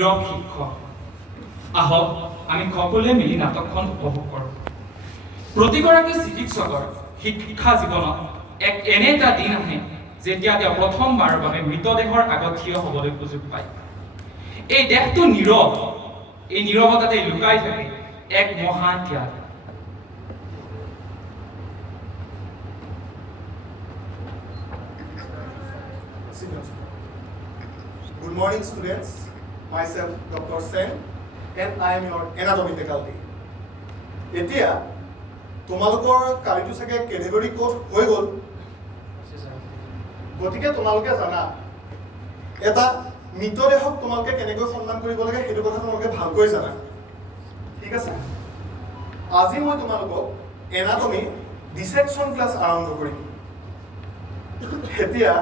নীৰৱ শিক্ষক। আহক আমি সকলোৱে মিলি নাটকখন উপভোগ কৰোঁ। প্ৰতিগৰাকী চিকিৎসকৰ শিক্ষা জীৱনত এক এনে এটা দিন আহে যেতিয়া তেওঁ প্ৰথমবাৰৰ বাবে মৃতদেহৰ আগত থিয় হ'বলৈ সুযোগ পায়। এই দেহটো নীৰৱ। এই নীৰৱতাতে লুকাই থাকে এক মহান ত্যাগ। Good morning, students. Myself, Dr. Sen, and I am your anatomy faculty. এতিয়া তোমালোকৰ কালিটো চাগে কেটেগৰী ক'ড হৈ গ'ল? গতিকে তোমালোকে জানা এটা মৃতদেহক তোমালোকে কেনেকৈ সন্মান কৰিব লাগে সেইটো কথা তোমালোকে ভালকৈ জানা। ঠিক আছে? আজি মই তোমালোকক এনাটমি ডিছেকশ্যন ক্লাছ আৰম্ভ কৰিম। এতিয়া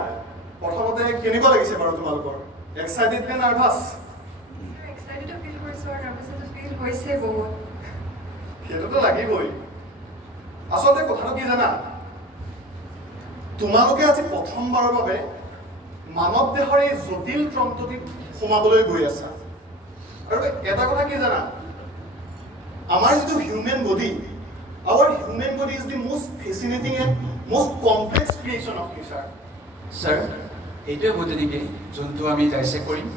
প্ৰথমতে কেনেকুৱা লাগিছে বাৰু তোমালোকৰ? এক্সাইটেড নে নাৰ্ভাছ এক্সাইটেড ফিল কৰিছোঁ আৰু নাৰ্ভাছ ফিল হৈছে বহুত সেইটোতো লাগিবই। আচলতে কথাটো কি জানা? তোমালোকে আজি প্ৰথমবাৰৰ বাবে মানৱ দেহৰ এই জটিল তন্ত্ৰটিত সোমাবলৈ গৈ আছা। আৰু এটা কথা কি জানা? আমাৰ যিটো human body our human body is the most fascinating and most complex creation of nature sir এইটোৱে বডি নেকি? যোনটো আমি ডাইছেক্ট কৰিম?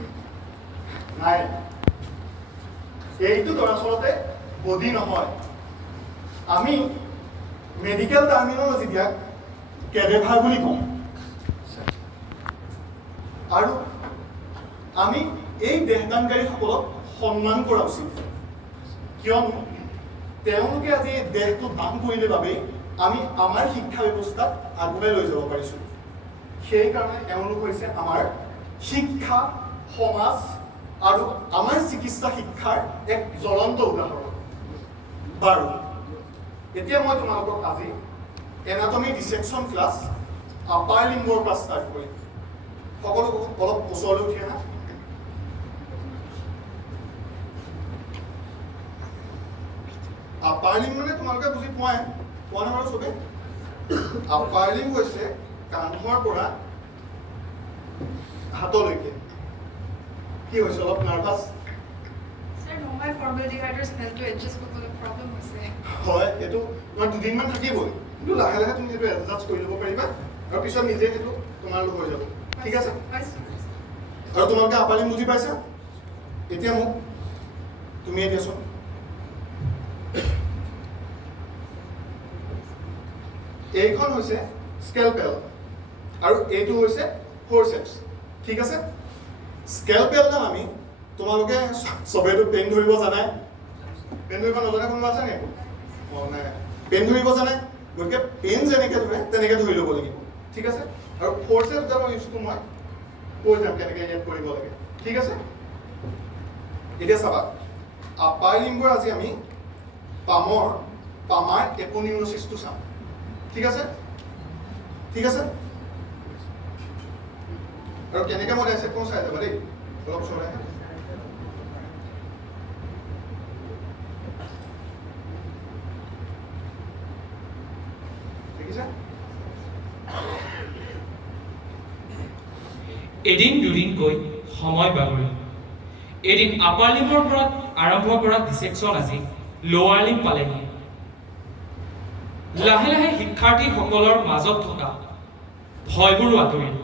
নাই। এইটো দৰাচলতে বডি নহয় আমি মেডিকেল টাৰ্মিনলজি দিয়াক কেডেভাৰ বুলি কওঁ। আৰু আমি এই দেহদানকাৰীসকলক সন্মান কৰা উচিত। কিয়নো তেওঁলোকে আজি এই দেহটো দান কৰিলে বাবেই আমি আমাৰ শিক্ষা ব্যৱস্থাক আগুৱাই লৈ যাব পাৰিছোঁ। সেইকাৰণে এওঁলোক হৈছে আমাৰ শিক্ষা সমাজ আৰু আমাৰ চিকিৎসা শিক্ষাৰ এক জ্বলন্ত উদাহৰণ। বাৰু এতিয়া মই তোমালোকক আজি এনাটমি ডিছেকশ্যন ক্লাছ আপাৰ লিংগৰ পৰা ষ্টাৰ্ট কৰিম। সকলো অলপ ওচৰলৈ উঠি আহা। আপাৰ লিং মানে তোমালোকে বুজি পোৱাই। পোৱা নাই বাৰু চবেই আপাৰ লিং হৈছে কান্ধৰ পৰা হাতলৈকে। কি হৈছে অলপ নাৰ্ভাছ হয় এইটো তোমাৰ দুদিনমান থাকিবই। কিন্তু লাহে লাহে তুমি সেইটো এডজাষ্ট কৰি ল'ব পাৰিবা আৰু পিছত নিজে সেইটো তোমাৰ হৈ যাব। ঠিক আছে? আৰু তোমালোকে আপালিং বুজি পাইছা? এতিয়া মোক তুমিয়ে দিয়াচোন এইখন হৈছে স্কেলপেল আৰু এইটো হৈছে ফ'ৰচেপছ ঠিক আছে? স্কেলপেলডাল আমি তোমালোকে চবেইতো পেন ধৰিব জানাই। পেন ধৰিব নজনা কোনোবা আছে নেকি পেন ধৰিব জানে গতিকে পেন যেনেকৈ ধৰে তেনেকৈ ধৰি ল'ব লাগিব। ঠিক আছে? আৰু ফ'ৰচেপছডালৰ ইউজটো মই কৈ যাম কেনেকৈ ইয়াত কৰিব লাগে। ঠিক আছে? এতিয়া চাবা আপাৰ লিম্বৰ আজি আমি পামৰ পামাৰ এপনিউৰচিছটো চাম। ঠিক আছে? ঠিক আছে? মই ডাইছেক্ট কৰোঁ চাই যাবা দেই অলপ ওচৰলৈ আহা। দেখিছা এদিন দুদিনকৈ সময় বাগৰিল এদিন আপাৰ লিম্বৰ পৰা আৰম্ভ কৰা ডিছেকশ্যন আজি লোৱাৰ লিম পালেহি। লাহে লাহে শিক্ষাৰ্থীসকলৰ মাজত থকা ভয়বোৰো আঁতৰিল।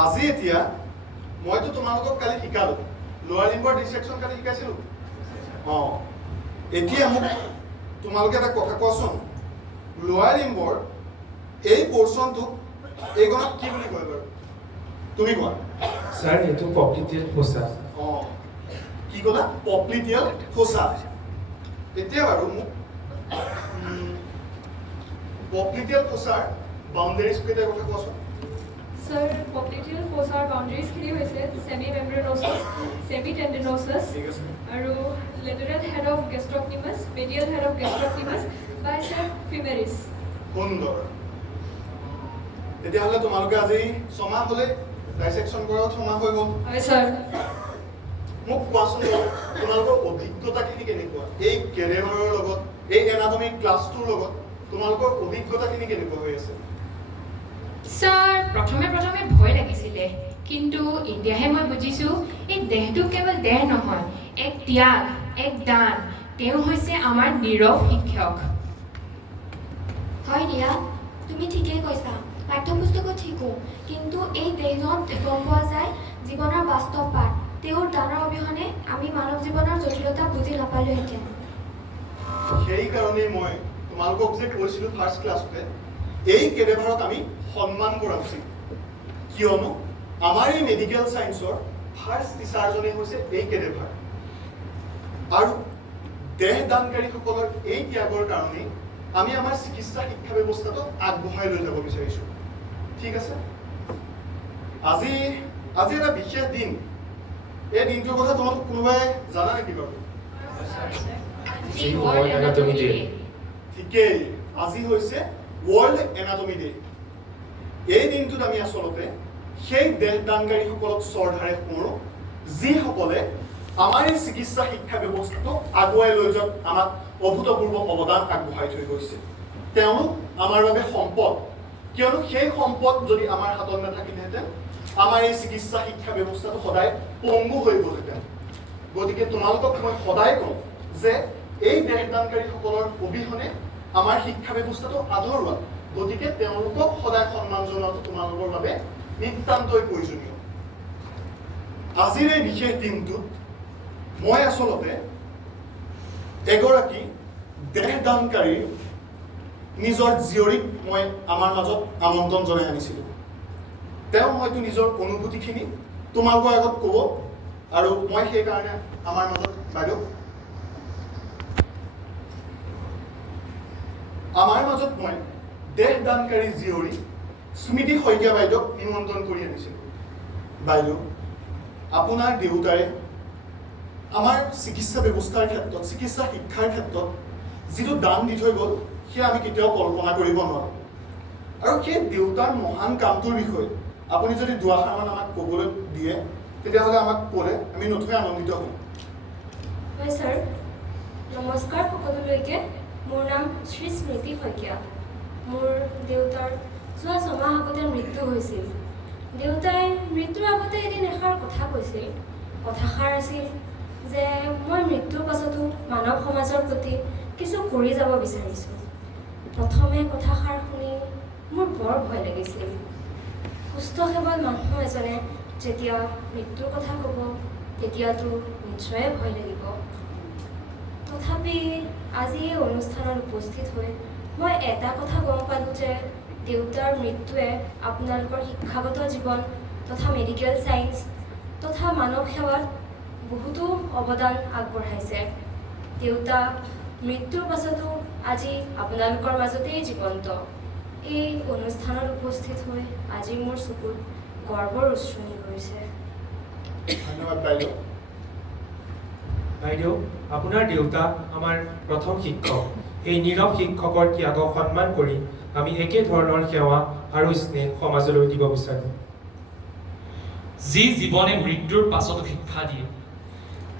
আজি এতিয়া মইতো তোমালোকক কালি শিকালোঁ। লোৱাৰ লিম্বৰ ডিষ্ট্ৰেকশ্যন কালি শিকাইছিলোঁ। অঁ এতিয়া মোক তোমালোকে এটা কথা কোৱাচোন। লোৱাৰ লিম্বৰ এই পৰ্চনটোক এইখনক কি বুলি কয় বাৰু? তুমি কোৱা। ছাৰ এইটো প্ৰকৃতিৰ পোচাক অঁ কি ক'লা? পপ্লিটিয়েল ফোচা এতিয়া বাৰু মোক পপ্লিটিয়েল ফোচাৰ বাউণ্ডেৰিজ কেইটাৰ কথা কোৱাচোন? Sir, popliteal fossa boundaries খিনি হৈছে semi-membranosus, semi-tendinosus, ঠিক আছে আৰু lateral head of gastrocnemius, medial head of gastrocnemius, bicep femoris. সুন্দৰ তেতিয়াহ'লে তোমালোকে আজি ছমাহ হ'লে ডাইছেকশ্যন কৰাও ছমাহ হৈ গ'ল হয় sir. মোক কোৱাচোন তোমালোকৰ অভিজ্ঞতাখিনি কেনেকুৱা এই কেৰেবাৰৰ লগত এই এনাটমিক ক্লাছটোৰ লগত তোমালোকৰ অভিজ্ঞতাখিনি কেনেকুৱা হৈ আছে ছাৰ প্ৰথমে প্ৰথমে ভয় লাগিছিলে। কিন্তু এতিয়াহে মই বুজিছোঁ এই দেহটো কেৱল দেহ নহয় এক ত্যাগ এক দান। তেওঁ হৈছে আমাৰ নীৰৱ শিক্ষক। হয় ৰিয়া তুমি ঠিকেই কৈছা পাঠ্যপুস্তকত শিকোঁ। কিন্তু এই দেহত গম পোৱা যায় জীৱনৰ বাস্তৱ পাঠ। তেওঁৰ দানৰ অবিহনে আমি মানৱ জীৱনৰ জটিলতা বুজি নাপালোহেঁতেন। সেইকাৰণেই মই তোমালোকক যে কৈছিলোঁ ফাৰ্ষ্ট ক্লাছতে এই কেৰেভাৰক আমি সন্মান কৰা উচিত। কিয়নো আমাৰ এই মেডিকেল ছায়েন্সৰ ফাৰ্ষ্ট টিচাৰজনেই হৈছে এই কেৰেভাৰ আৰু দেহ দানকাৰীসকলৰ এই ত্যাগৰ কাৰণেই আমি আমাৰ চিকিৎসা শিক্ষা ব্যৱস্থাটো আগবঢ়াই লৈ যাব বিচাৰিছোঁ। ঠিক আছে? আজি আজি এটা বিশেষ দিন। এই দিনটোৰ কথা তোমালোক কোনোবাই জানা নেকি বাৰু। ঠিকেই। আজি হৈছে ৱৰ্ল্ড এনাটমি ডে এই দিনটোত আমি আচলতে সেই দেহদানকাৰীসকলক শ্ৰদ্ধাৰে সোঁৱৰোঁ যিসকলে আমাৰ এই চিকিৎসা শিক্ষা ব্যৱস্থাটো আগুৱাই লৈ যোৱাত আমাক অভূতপূৰ্ব অৱদান আগবঢ়াই থৈ গৈছে। তেওঁলোক আমাৰ বাবে সম্পদ। কিয়নো সেই সম্পদ যদি আমাৰ হাতত নাথাকিলেহেঁতেন, আমাৰ এই চিকিৎসা শিক্ষা ব্যৱস্থাটো সদায় পংগু হৈ গ'লহেঁতেন। গতিকে তোমালোকক মই সদায় কওঁ যে এই দেশদানকাৰীসকলৰ অবিহনে আমাৰ শিক্ষা ব্যৱস্থাটো আধৰুৱা গতিকে তেওঁলোকক সদায় সন্মান জনোৱাটো তোমালোকৰ বাবে নিতান্তই প্ৰয়োজনীয়। আজিৰ এই বিশেষ দিনটোত মই আচলতে এগৰাকী দেহদানকাৰীৰ নিজৰ জীয়ৰীক মই আমাৰ মাজত আমন্ত্ৰণ জনাই আনিছিলোঁ। তেওঁ হয়তো নিজৰ অনুভূতিখিনি তোমালোকৰ আগত ক'ব আৰু মই সেইকাৰণে আমাৰ মাজত বাইদেউ আমাৰ মাজত মই দেহদানকাৰী জীয়ৰী স্মৃতি শইকীয়া বাইদেউক নিমন্ত্ৰণ কৰি আনিছিলোঁ। বাইদেউ আপোনাৰ দেউতাৰে আমাৰ চিকিৎসা ব্যৱস্থাৰ ক্ষেত্ৰত চিকিৎসা শিক্ষাৰ ক্ষেত্ৰত যিটো দান দি থৈ গ'ল সেয়া আমি কেতিয়াও কল্পনা কৰিব নোৱাৰোঁ। আৰু সেই দেউতাৰ মহান কামটোৰ বিষয়ে আপুনি যদি দুআষাৰমান আমাক ক'বলৈ দিয়ে তেতিয়াহ'লে আমাক ক'লে আমি নথৈ আনন্দিত হ'ম। হয় ছাৰ নমস্কাৰ সকলোলৈকে। মোৰ নাম শ্ৰী স্মৃতি শইকীয়া। মোৰ দেউতাৰ যোৱা ছমাহ আগতে মৃত্যু হৈছিল। দেউতাই মৃত্যুৰ আগতে এদিন এষাৰ কথা কৈছিল। কথাষাৰ আছিল যে মই মৃত্যুৰ পাছতো মানৱ সমাজৰ প্ৰতি কিছু কৰি যাব বিচাৰিছোঁ। প্ৰথমে কথাষাৰ শুনি মোৰ বৰ ভয় লাগিছিল। সুস্থ সবল মানুহ এজনে যেতিয়া মৃত্যুৰ কথা ক'ব তেতিয়াতো নিশ্চয়ে ভয় লাগিব। তথাপি আজি এই অনুষ্ঠানত উপস্থিত হৈ মই এটা কথা গম পালোঁ যে দেউতাৰ মৃত্যুৱে আপোনালোকৰ শিক্ষাগত জীৱন তথা মেডিকেল ছায়েন্স তথা মানৱ সেৱাত বহুতো অৱদান আগবঢ়াইছে। দেউতা মৃত্যুৰ পাছতো আজি আপোনালোকৰ মাজতেই জীৱন্ত। এই অনুষ্ঠানত উপস্থিত হৈ আজি মোৰ চকুত গৰ্বৰ উচ্চনি কৰিছে ধন্যবাদ বাইদেউ। বাইদেউ আপোনাৰ দেউতা আমাৰ প্ৰথম শিক্ষক। এই নীৰৱ শিক্ষকৰ ত্যাগক সন্মান কৰি আমি একে ধৰণৰ সেৱা আৰু স্নেহ সমাজলৈ দিব বিচাৰোঁ। যি জীৱনে মৃত্যুৰ পাছতো শিক্ষা দিয়ে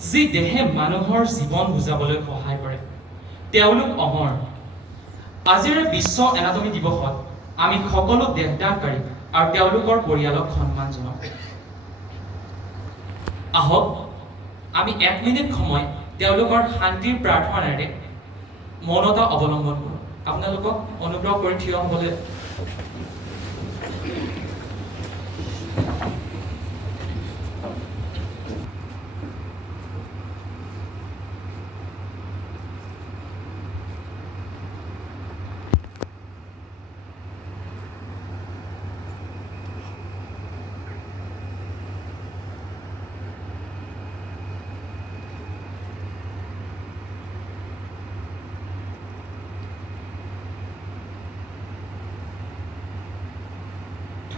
যি দেহে মানুহৰ জীৱন বুজাবলৈ সহায় কৰে তেওঁলোক অমৰ। আজিৰ বিশ্ব এনাটমী দিৱসত আমি সকলো দেহদানকাৰী আৰু তেওঁলোকৰ পৰিয়ালক সন্মান জনাওঁ। আহক আমি এক মিনিট সময় তেওঁলোকৰ শান্তিৰ প্ৰাৰ্থনাৰে মৌনতা অৱলম্বন কৰোঁ। আপোনালোকক অনুগ্ৰহ কৰি থিয় হ'বলৈ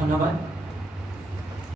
ধন্যবাদ